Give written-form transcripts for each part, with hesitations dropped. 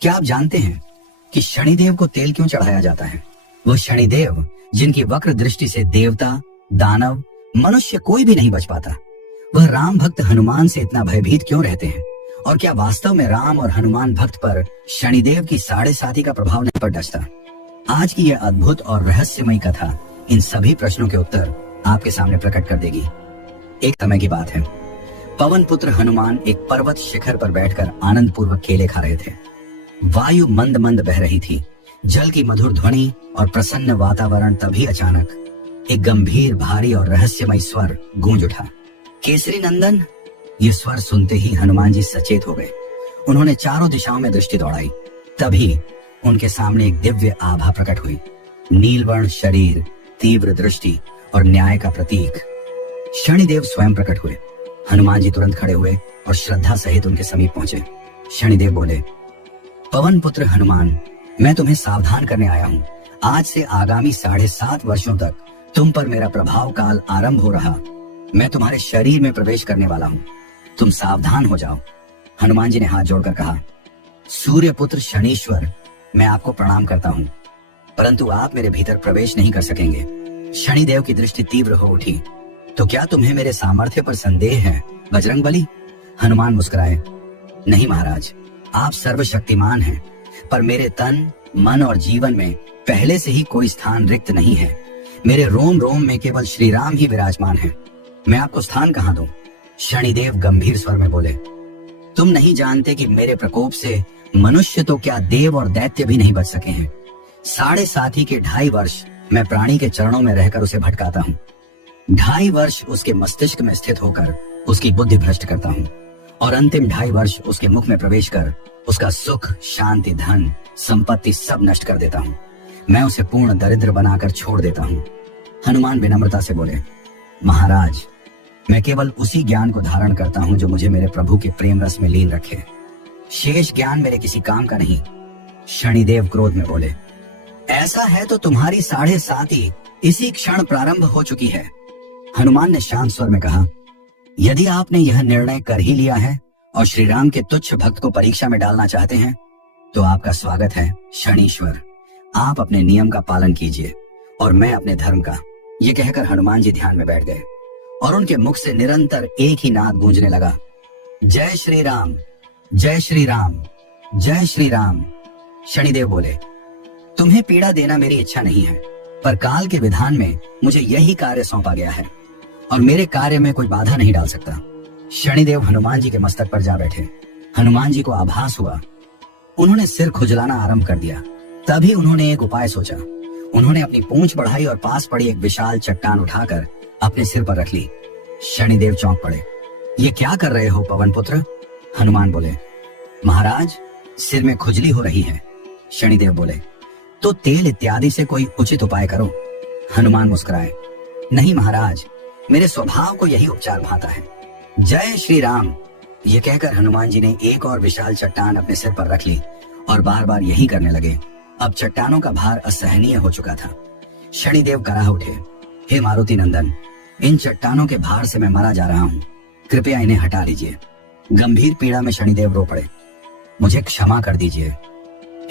क्या आप जानते हैं कि शनिदेव को तेल क्यों चढ़ाया जाता है? वह शनिदेव जिनकी वक्र दृष्टि से देवता, दानव, मनुष्य कोई भी नहीं बच पाता, वह राम भक्त हनुमान से इतना भयभीत क्यों रहते हैं? और क्या वास्तव में राम और हनुमान भक्त पर शनिदेव की 7.5 का प्रभाव नहीं पड़ डसता? आज की यह अद्भुत और रहस्यमयी कथा इन सभी प्रश्नों के उत्तर आपके सामने प्रकट कर देगी। एक समय की बात है, पवन पुत्र हनुमान एक पर्वत शिखर पर बैठकर आनंद पूर्वक केले खा रहे थे। वायु मंद मंद बह रही थी, जल की मधुर ध्वनि और प्रसन्न वातावरण। तभी अचानक एक गंभीर, भारी और रहस्यमय स्वर गूंज उठा, केसरी नंदन। ये स्वर सुनते ही हनुमान जी सचेत हो गए। उन्होंने चारों दिशाओं में दृष्टि दौड़ाई। तभी उनके सामने एक दिव्य आभा प्रकट हुई। नीलवर्ण शरीर, तीव्र दृष्टि और न्याय का प्रतीक शनिदेव स्वयं प्रकट हुए। हनुमान जी तुरंत खड़े हुए और श्रद्धा सहित उनके समीप पहुंचे। शनिदेव बोले, पवन पुत्र हनुमान, मैं तुम्हें सावधान करने आया हूँ। आज से आगामी 7.5 वर्षों तक तुम पर मेरा प्रभाव काल आरंभ हो रहा। मैं तुम्हारे शरीर में प्रवेश करने वाला हूँ, तुम सावधान हो जाओ। हनुमान जी ने हाथ जोड़कर कहा, सूर्य पुत्र शनीश्वर, मैं आपको प्रणाम करता हूँ, परंतु आप मेरे भीतर प्रवेश नहीं कर सकेंगे। शनिदेव की दृष्टि तीव्र हो उठी। तो क्या तुम्हें मेरे सामर्थ्य पर संदेह है बजरंगबली? हनुमान मुस्कुराए, नहीं महाराज, आप सर्वशक्तिमान हैं, पर मेरे तन, मन और जीवन में पहले से ही कोई स्थान रिक्त नहीं है। मेरे रोम रोम में केवल श्री राम ही विराजमान हैं। मैं आपको स्थान कहाँ दूं? शनिदेव गंभीर स्वर में बोले, तुम नहीं जानते कि मेरे प्रकोप से मनुष्य तो क्या देव और दैत्य भी नहीं बच सके हैं। 7.5 के 2.5 वर्ष मैं प्राणी के चरणों में रहकर उसे भटकाता हूँ। 2.5 वर्ष उसके मस्तिष्क में स्थित होकर उसकी बुद्धि भ्रष्ट करता हूँ, और अंतिम 2.5 वर्ष उसके मुख में प्रवेश कर उसका सुख, शांति, धन, संपत्ति सब नष्ट कर देता हूँ। मैं उसे पूर्ण दरिद्र बनाकर छोड़ देता हूँ। हनुमान विनम्रता से बोले, महाराज, मैं केवल उसी ज्ञान को धारण करता हूँ जो मुझे मेरे प्रभु के प्रेम रस में लीन रखे। शेष ज्ञान मेरे किसी काम का नहीं। शनिदेव क्रोध में बोले, ऐसा है तो तुम्हारी 7.5 इसी क्षण प्रारंभ हो चुकी है। हनुमान ने शांत स्वर में कहा, यदि आपने यह निर्णय कर ही लिया है और श्री राम के तुच्छ भक्त को परीक्षा में डालना चाहते हैं, तो आपका स्वागत है शनीश्वर। आप अपने नियम का पालन कीजिए और मैं अपने धर्म का। ये कहकर हनुमान जी ध्यान में बैठ गए और उनके मुख से निरंतर एक ही नाद गूंजने लगा, जय श्री राम, जय श्री राम, जय श्री राम। शनिदेव बोले, तुम्हें पीड़ा देना मेरी इच्छा नहीं है, पर काल के विधान में मुझे यही कार्य सौंपा गया है और मेरे कार्य में कोई बाधा नहीं डाल सकता। शनिदेव हनुमान जी के मस्तक पर जा बैठे। हनुमान जी को आभास हुआ। उन्होंने सिर खुजलाना आरंभ कर दिया। तभी उन्होंने एक उपाय सोचा। उन्होंने अपनी पूंछ बढ़ाई और पास पड़ी एक विशाल चट्टान उठाकर अपने सिर पर रख ली। शनिदेव चौंक पड़े। ये क्या कर रहे हो पवन पुत्र? हनुमान बोले, महाराज, सिर में खुजली हो रही है। शनिदेव बोले, तो तेल इत्यादि से कोई उचित उपाय करो। हनुमान मुस्कुराए, नहीं महाराज, मेरे स्वभाव को यही उपचार भाता है। जय श्री राम। ये कहकर हनुमान जी ने एक और विशाल चट्टान अपने सिर पर रख ली और बार बार यही करने लगे। अब चट्टानों का भार असहनीय हो चुका था। शनिदेव कराह उठे, हे मारुति नंदन, इन चट्टानों के भार से मैं मरा जा रहा हूँ, कृपया इन्हें हटा लीजिए। गंभीर पीड़ा में शनिदेव रो पड़े, मुझे क्षमा कर दीजिए।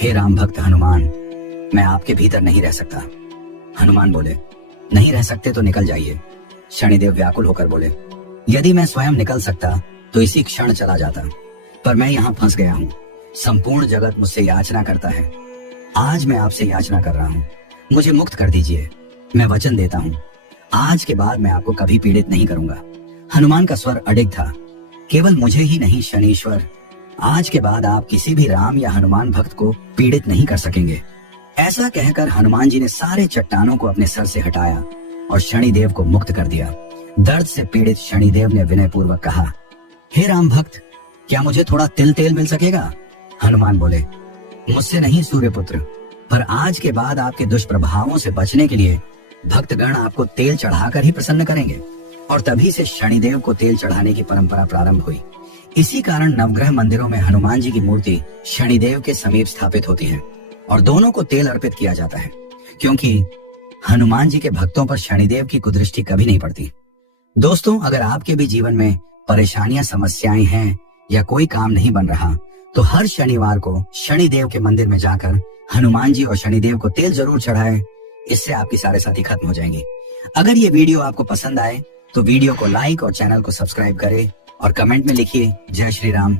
हे राम भक्त हनुमान, मैं आपके भीतर नहीं रह सकता। हनुमान बोले, नहीं रह सकते तो निकल जाइए। शनिदेव व्याकुल होकर बोले, यदि मैं स्वयं निकल सकता तो इसी क्षण चला जाता, पर मैं यहाँ फंस गया हूँ। संपूर्ण जगत मुझसे याचना करता है। आज मैं आपसे याचना कर रहा हूँ, मुझे मुक्त कर दीजिए। मैं वचन देता हूँ, आज के बाद मैं आपको कभी पीड़ित नहीं करूंगा। हनुमान का स्वर अडिग था, केवल मुझे ही नहीं शनीश्वर, आज के बाद आप किसी भी राम या हनुमान भक्त को पीड़ित नहीं कर सकेंगे। ऐसा कहकर हनुमान जी ने सारे चट्टानों को अपने सर से हटाया और शनिदेव को मुक्त कर दिया। दर्द से पीड़ित शनिदेव ने विनय पूर्वक कहा, हे राम भक्त, क्या मुझे थोड़ा तिल तेल मिल सकेगा? हनुमान बोले, मुझसे नहीं सूर्यपुत्र, पर आज के बाद आपके दुष्प्रभावों से बचने के लिए भक्तगण आपको तेल चढ़ाकर ही प्रसन्न करेंगे। और तभी से शनिदेव को तेल चढ़ाने की परंपरा प्रारंभ हुई। इसी कारण नवग्रह मंदिरों में हनुमान जी की मूर्ति शनिदेव के समीप स्थापित होती है और दोनों को तेल अर्पित किया जाता है, क्योंकि हनुमान जी के भक्तों पर शनिदेव की कुदृष्टि कभी नहीं पड़ती। दोस्तों, अगर आपके भी जीवन में परेशानियां, समस्याएं हैं या कोई काम नहीं बन रहा, तो हर शनिवार को शनिदेव के मंदिर में जाकर हनुमान जी और शनिदेव को तेल जरूर चढ़ाएं। इससे आपकी सारे साथी खत्म हो जाएंगे। अगर ये वीडियो आपको पसंद आए तो वीडियो को लाइक और चैनल को सब्सक्राइब करें और कमेंट में लिखिए जय श्री राम।